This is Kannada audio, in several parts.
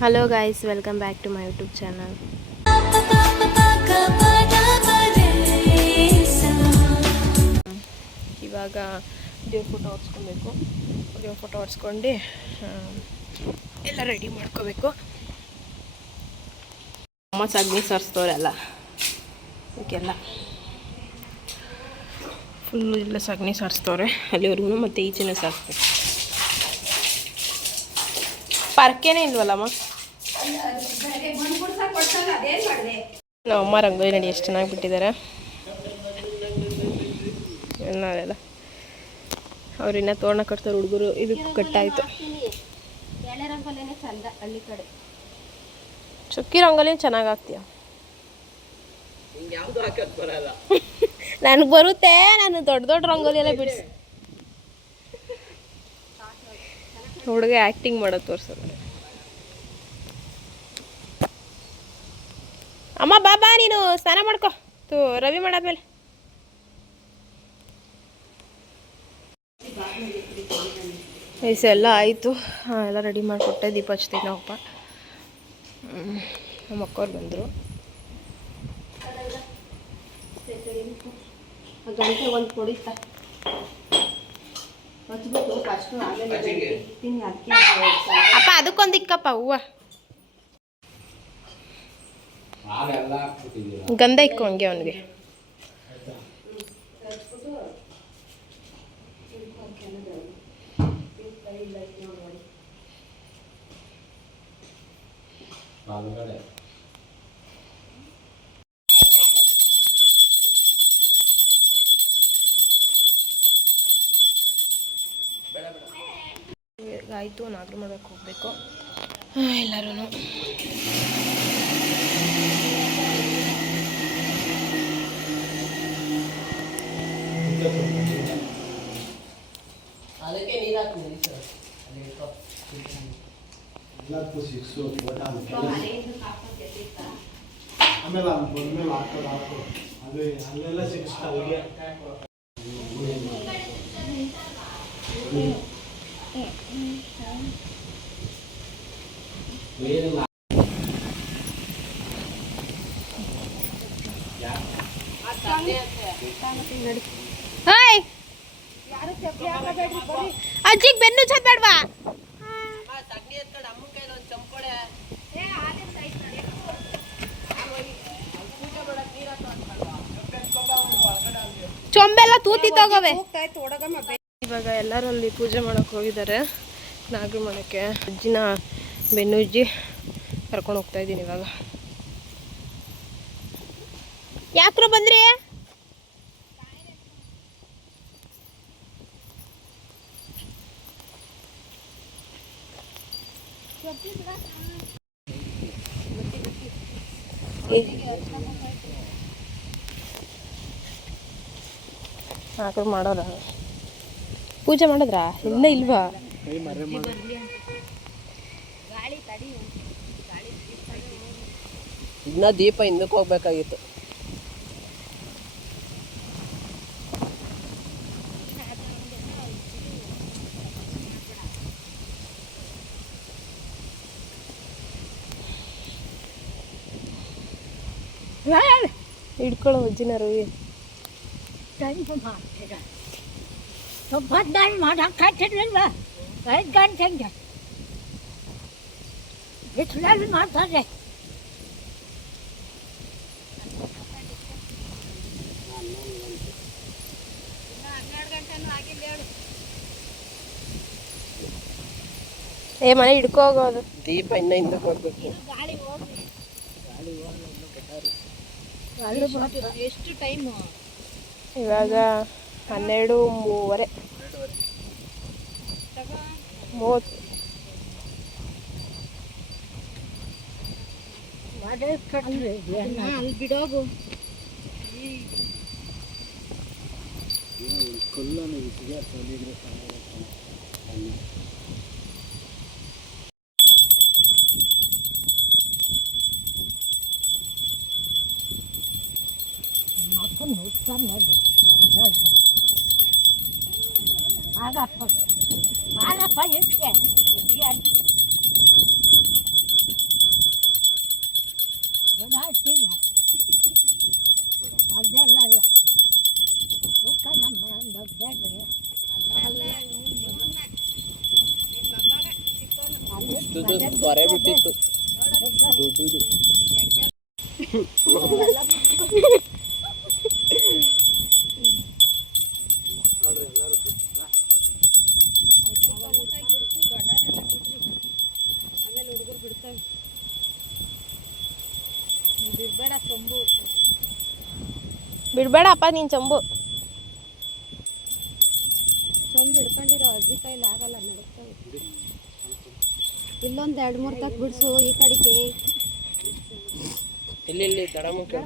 Hello guys, welcome back to my YouTube channel. ಇವಾಗ ದೇವ್ರ ಫೋಟೋ ಹೊಡ್ಸ್ಕೊಬೇಕು. ದೇವ್ರ ಫೋಟೋ ಹೊಡ್ಸ್ಕೊಂಡು ಎಲ್ಲ ರೆಡಿ ಮಾಡ್ಕೋಬೇಕು. ಅಮ್ಮ ಸಗಣಿ ಸಾರಿಸ್ತವ್ರಲ್ಲ, ಅದಕ್ಕೆಲ್ಲ ಫುಲ್ಲು ಎಲ್ಲ ಸಗಣಿ ಸಾರಿಸ್ತವ್ರೆ ಅಲ್ಲಿವರೆಗೂ. ಮತ್ತು ಈಚೆನೇ ಸಾರಿಸ್ತಾರೆ. ಪಾರ್ಕೇನೇ ಇಲ್ವಲ್ಲಮ್ಮ. ನಮ್ಮ ಅಮ್ಮ ರಂಗೋಲಿ ನೋಡಿ ಎಷ್ಟು ಚೆನ್ನಾಗಿ ಬಿಟ್ಟಿದ್ದಾರೆ. ಎಲ್ಲ ಅವ್ರಿನ್ನ ತೋರಣ ಕಟ್ತಾರೆ ಹುಡುಗರು. ಇದು ಕಟ್ಟಾಯಿತು. ಚುಕ್ಕಿ ರಂಗೋಲಿ ಚೆನ್ನಾಗಿ ಆಗ್ತೀಯ. ನನಗೆ ಬರುತ್ತೆ, ನಾನು ದೊಡ್ಡ ದೊಡ್ಡ ರಂಗೋಲಿ ಎಲ್ಲ ಬಿಡಿಸಿ ಹುಡುಗ ಆ್ಯಕ್ಟಿಂಗ್ ಮಾಡೋದು ತೋರಿಸೋದು. ಅಮ್ಮ ಬಾಬಾ ನೀನು ಸ್ನಾನ ಮಾಡ್ಕೊ, ರವಿ ಮಾಡಾದ್ಮೇಲೆ. ಎಲ್ಲ ಆಯಿತು, ಎಲ್ಲ ರೆಡಿ ಮಾಡಿಕೊಟ್ಟೆ. ದೀಪ ಹಚ್ತೀವಿ ನಾವಪ್ಪ. ನಮ್ಮ ಅಕ್ಕವ್ರು ಬಂದರು. ಗಂಟೆ ಒಂದು ಕೊಡಿತ ಅಪ್ಪ, ಅದಕ್ಕೊಂದು ಇಕ್ಕಪ್ಪ ಹೂವು. ಗಂಧ ಇಕ್ಕೋ ಹಂಗೆ ಅವನಿಗೆ. ಆಯಿತು, ನಾಗರು ಮಾಡೋಕ್ಕೆ ಹೋಗಬೇಕು ಎಲ್ಲರೂ. ಅದಕ್ಕೆ ನೀರು ಹಾಕ್ತೀನಿ ಸರ್. ಆಮೇಲೆ ಬಂದ್ಮೇಲೆ ಹಾಕೋದು ಅಲ್ಲೆಲ್ಲ ಸಿಕ್ಸ್ ಅಲ್ಲಿಗೆ. ಅಜ್ಜಿಗೆ ಬೆನ್ನು ಚದ್ಬೇಡ್ವಾ? ಚೊಂಬೆಲ್ಲ ತೂತಿ ತಗೋವೆ. ಇವಾಗ ಎಲ್ಲರೂ ಅಲ್ಲಿ ಪೂಜೆ ಮಾಡೋಕೆ ಹೋಗಿದ್ದಾರೆ, ನಾಗರು ಮಾಡೋಕ್ಕೆ. ಅಜ್ಜಿನ ಬೆನ್ನು ಉಜ್ಜಿ ಕರ್ಕೊಂಡು ಹೋಗ್ತಾ ಇದ್ದೀನಿ ಇವಾಗ. ಯಾಕ್ರು ಬಂದ್ರಿ? ನಾಗರು ಮಾಡೋರ ಪೂಜೆ ಮಾಡಿದ್ರಾ? ಇಲ್ಲ ಇಲ್ವಾ? ಇನ್ನ ದೀಪ ಹಿಂದಕ್ಕೆ ಹೋಗ್ಬೇಕಾಗಿತ್ತು. ಹಿಡ್ಕೊಳ್ಳೋ ಅಜ್ಜಿನ ರವಿ. ಮಾಡ್ತಾರೆ. ಏ ಮನೆ ಹಿಡ್ಕೊ ಹೋಗೋದು. ದೀಪ ಇನ್ನ ಹಿಂದಕ್ಕೆ ಹೋಗ್ಬೇಕು. ಎಷ್ಟು ಟೈಮು ಇವಾಗ 12:30. ಅಲ್ಲಿ ಬಿಡೋಗು. ಆಗಪ್ಪ ಎಷ್ಟು ಇಷ್ಟುದು ಬರೆ ಬಿಟ್ಟಿತ್ತು ದೊಡ್ಡದು. ಬಿಡ್ಬೇಡಪ್ಪ ನೀನು ಚಂಬು. ಚೊಂಬು ಹಿಡ್ಕೊಂಡಿರೋ ಅಜ್ಜಿ ಕೈಲಿ ಆಗಲ್ಲ, ನಡುತ್ತವೆ. ಇಲ್ಲೊಂದು 2-3 ತಕ್ ಬಿಡಿಸು ಈ ಕಡೆಗೆ. ಇಲ್ಲಿ ದಡ ಮುಖ್ಯ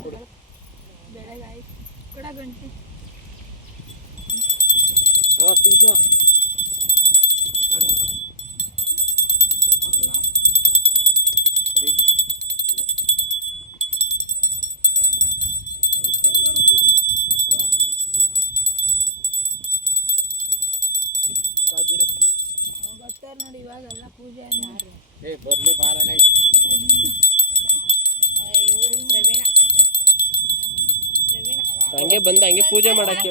ನೋಡಿ ಇವಾಗೆಲ್ಲ ಪೂಜೆ ಬರ್ಲಿ ಬಾರಲ್ಲ. ಹಂಗೆ ಬಂದ ಹಂಗೆ ಪೂಜೆ ಮಾಡಕ್ಕೆ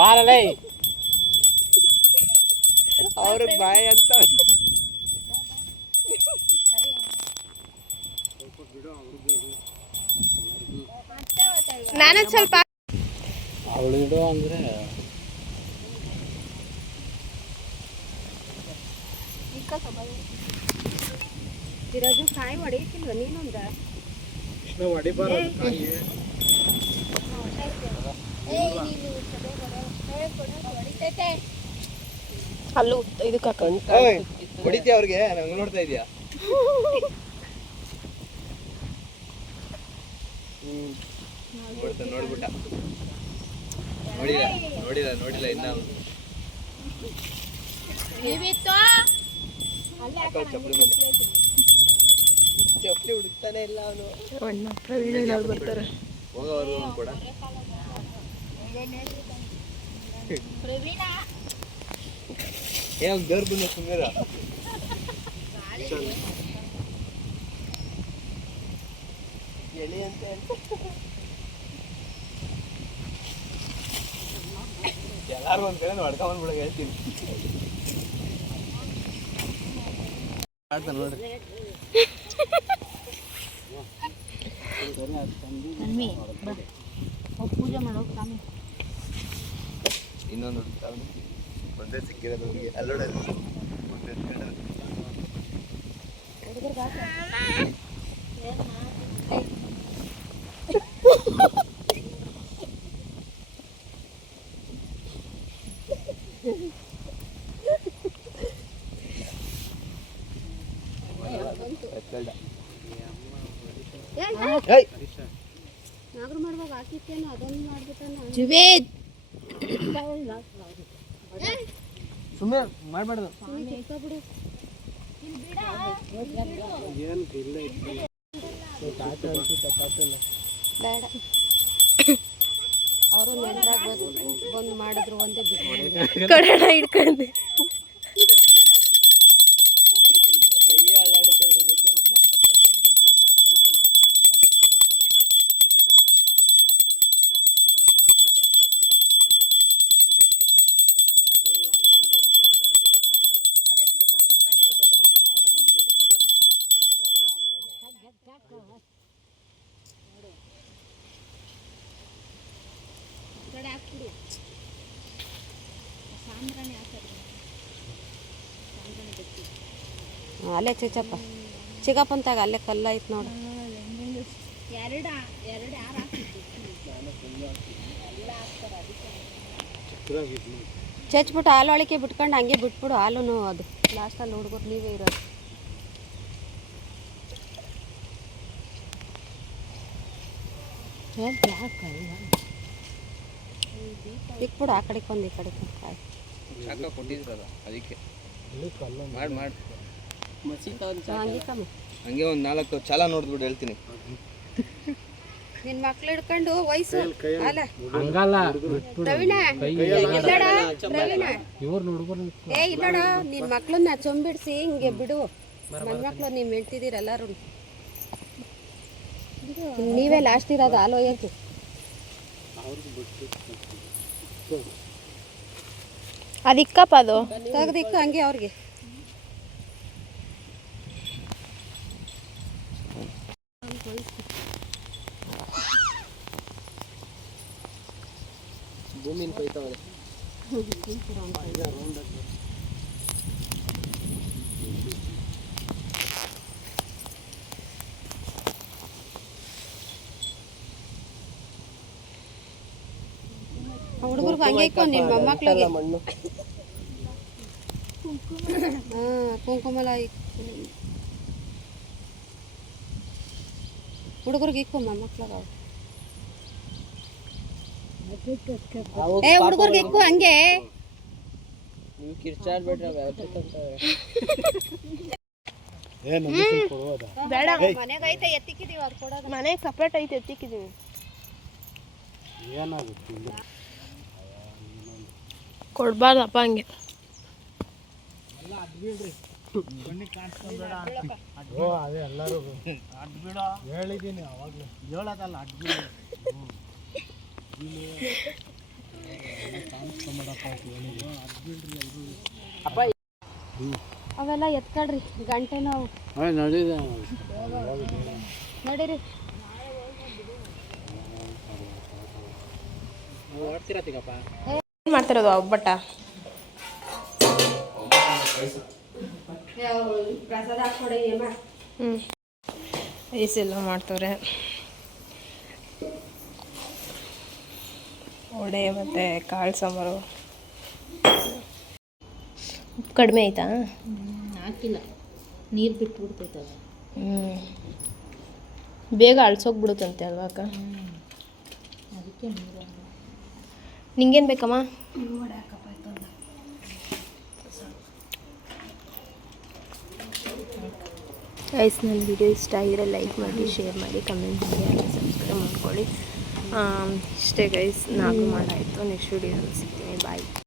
ಬಾರಲ್ಲ. ಅವ್ರಿಗೆ ಬಾಯ್ ಅಂತ ನಾನು ಸ್ವಲ್ಪ ಅವಳು ಇಡೋ ಅಂದ್ರೆ ಇರೋದು ಕಾಯಿ ಹೊಡೆಯುತ್ತಿಲ್ವ ನೀನೊಂದ? ಕೃಷ್ಣ ಹೊಡಿಬಾರ ಅಲ್ಲೂ ಇದಕ್ಕೆ ಹಾಕೊಂಡು ಹೊಡಿತೀಯ ಅವ್ರಿಗೆ ನಂಗೆ ನೋಡ್ತಾ ಇದೀಯಾ? ನೋಡ್ಬಿಟ್ಟ ನೋಡಿಲ್ಲ ಇನ್ನ ಚಪ್ಪಲಿ ಹುಡುಕ್ತಾನೆ ಇಲ್ಲ ಅವನು. ಅಣ್ಣ ಪ್ರವೀಣ ಬರ್ತಾರೆ. ಹೋಗೋರು ಕೂಡ ಏನ್ ಗರ್ಭನ ಸುಂದರ ಎಳಿ ಅಂತ ಎಲ್ಲಾರು ಒಂದ್ ಕಡೆ ಹೊಡ್ಕೊಂಡ್ಬಿಡಗ ಹೇಳ್ತೀನಿ. ನೋಡ್ರಿ ಪೂಜೆ ಮಾಡೋ ಸ್ವಾಮಿ. ಇನ್ನೊಂದು ಹುಡುಕ್ತಾವನು ಒಂದೇ ಸಿಕ್ಕಿರೋದು ಅವ್ರಿಗೆ. ಅಲ್ಲೋಡಲ್ಲಿ ನಾಗರ ಮಾಡುವಾಗ ಹಾಕಿತ್ತೇನೋ ಅದೊಂದು ಮಾಡ್ಬಿಟ್ಟಾನ. ಜುವೇದ್ ಸುಮ್ಮನೆ ಮಾಡಬಾರ್ದು. ಬಿಡು ಬೇಡ, ಅವರು ನೆಂಟ್ರಾಗ ಬಂದು ಮಾಡಿದ್ರು ಒಂದೇ ಬಿಟ್ಟು ಕಡಣ ಹಿಡ್ಕೊಂಡು ಕೈಯೇ ಅಲ್ಲಾಡುತ್ತೆ ಅದ್ರ ಜೊತೆ. ಕಡೆ ಹಾಕ್ಬಿಡು. ಸಾಂಬ್ರಾಣಿ ಹಾಕೋದು. ಅಲ್ಲೇ ಚಿಕ್ಕಪ್ಪಂತಾಗ ಅಲ್ಲೇ ಕಲ್ಲ ಐತೆ ನೋಡು. ಎರಡು ಯಾರು ಚಚ್ಬಿಟ್ಟು ಹಾಲು ಒಳಕ್ಕೆ ಬಿಟ್ಕೊಂಡು ಹಂಗೆ ಬಿಟ್ಬಿಡು. ಹಾಲು ಅದು ಲಾಸ್ಟಲ್ಲಿ ಹುಡುಗರು ನೀವೇ ಇರೋದು. ಇಕ್ಬಿಡು, ಆ ಕಡೆಗೆ ಒಂದು ಈ ಕಡೆಗೆ ಕಾಯಿ ಕೊಟ್ಟಿದ್ರಲ್ಲ ಅದಕ್ಕೆ ಮಾಡಿ ಹಂಗೆ ಕಮ್ಮಿ. ಹಂಗೆ ಒಂದು 4 ಚಾಲ ನೋಡ್ಬಿಟ್ಟು ಹೇಳ್ತೀನಿ. ನಿನ್ನ ಮಕ್ಳು ಹಿಡ್ಕೊಂಡು ವಯಸ್ಸು ಅಲ್ಲ ಹಂಗಲ್ಲ ಪ್ರವೀಣ ಪ್ರವೀಣ ಏ ಇಲ್ಲಡ ನಿನ್ನ ಮಕ್ಳನ್ನ ಚೊಂಬಿಡ್ಸಿ ಹಿಂಗೆ ಬಿಡು. ನನ್ನ ಮಕ್ಳು ನೀವು ಹೇಳ್ತಿದ್ದೀರ ಎಲ್ಲರೂ. ನೀವೇ ಲಾಸ್ಟ್ ಇರೋದು ಹಾಲು ಒಯ್ಯಕ್ಕೆ. ಅದಿಕ್ಕಪ್ಪ ಅದು ತೆಗ್ದಿಕ್ಕು ಹಂಗೆ ಅವ್ರಿಗೆ. ಭೂಮಿನ ಕೊಯ್ತಾವೆ. ಹುಡುಗರ್ಗೆ ಹಂಗೆ ಇಕ್ಕು ನಿಮ್ಮ ಮೊಮ್ಮಕ್ಳಿಗೆ. ಮಣ್ಣು ಕುಂಕುಮಲ ಹುಡುಗರಿಗೆ ಇಕ್ಕು ಮೊಮ್ಮಕ್ಳಿಗೆ. ಹುಡುಗರಿಗೆ ಇಕ್ಕು ಹಂಗೆ. ನೀವು ಕಿರ್ಚಾಡ್ಬೇಡ್ರಿ ಅವ ಬೇಡ, ಮನೆಗೆ ಐತೆ ಎತ್ತಿಕ್ಕಿದೀವಿ, ಅದು ಕೊಡೋದು ಮನೆಗೆ ಸಪ್ರೇಟ್ ಐತೆ ಎತ್ತಿಕ್ಕಿದೀವಿ. ಕೊಡ್ಬಾರ್ದಪ್ಪ ಹಂಗೆ. ಅವೆಲ್ಲ ಎತ್ಕೊಳ್ರಿ ಗಂಟೆ ನಾವು ನಡೀರಿ. ಏನು ಮಾಡ್ತಿರೋದು ಒಬ್ಬಟ್ಟ? ಪ್ರಸಾದ ಹಾಕ್ಕೊಡಿ ಅಮ್ಮ. ರೈಸ್ ಎಲ್ಲ ಮಾಡ್ತವ್ರೆ. ವಡೆ ಮತ್ತು ಕಾಳು ಸಾಂಬಾರು. ಕಡಿಮೆ ಆಯ್ತಾ? ಹಾಕಿಲ್ಲ, ನೀರು ಬಿಟ್ಬಿಡ್ತೈತೆ. ಬೇಗ ಅಳ್ಸೋಗ್ಬಿಡುತ್ತಂತೆ ಅಲ್ವಾ ಅಕ್ಕ? ಅದಕ್ಕೆ ನೀರು. ನಿಂಗೇನು ಬೇಕಮ್ಮ? ಗೈಸ್, ನನ್ನ ವಿಡಿಯೋ ಇಷ್ಟ ಆಗಿದ್ರೆ ಲೈಕ್ ಮಾಡಿ, ಶೇರ್ ಮಾಡಿ, ಕಮೆಂಟ್ ಮಾಡಿ, ಹಾಗೆ ಸಬ್ಸ್ಕ್ರೈಬ್ ಮಾಡ್ಕೊಳ್ಳಿ. ಇಷ್ಟೇ ಗೈಸ್, ನಾನು ಮಾಡಾಯಿತು. ನೆಕ್ಸ್ಟ್ ವಿಡಿಯೋದಲ್ಲಿ ಸಿಗ್ತೀನಿ. ಬಾಯ್.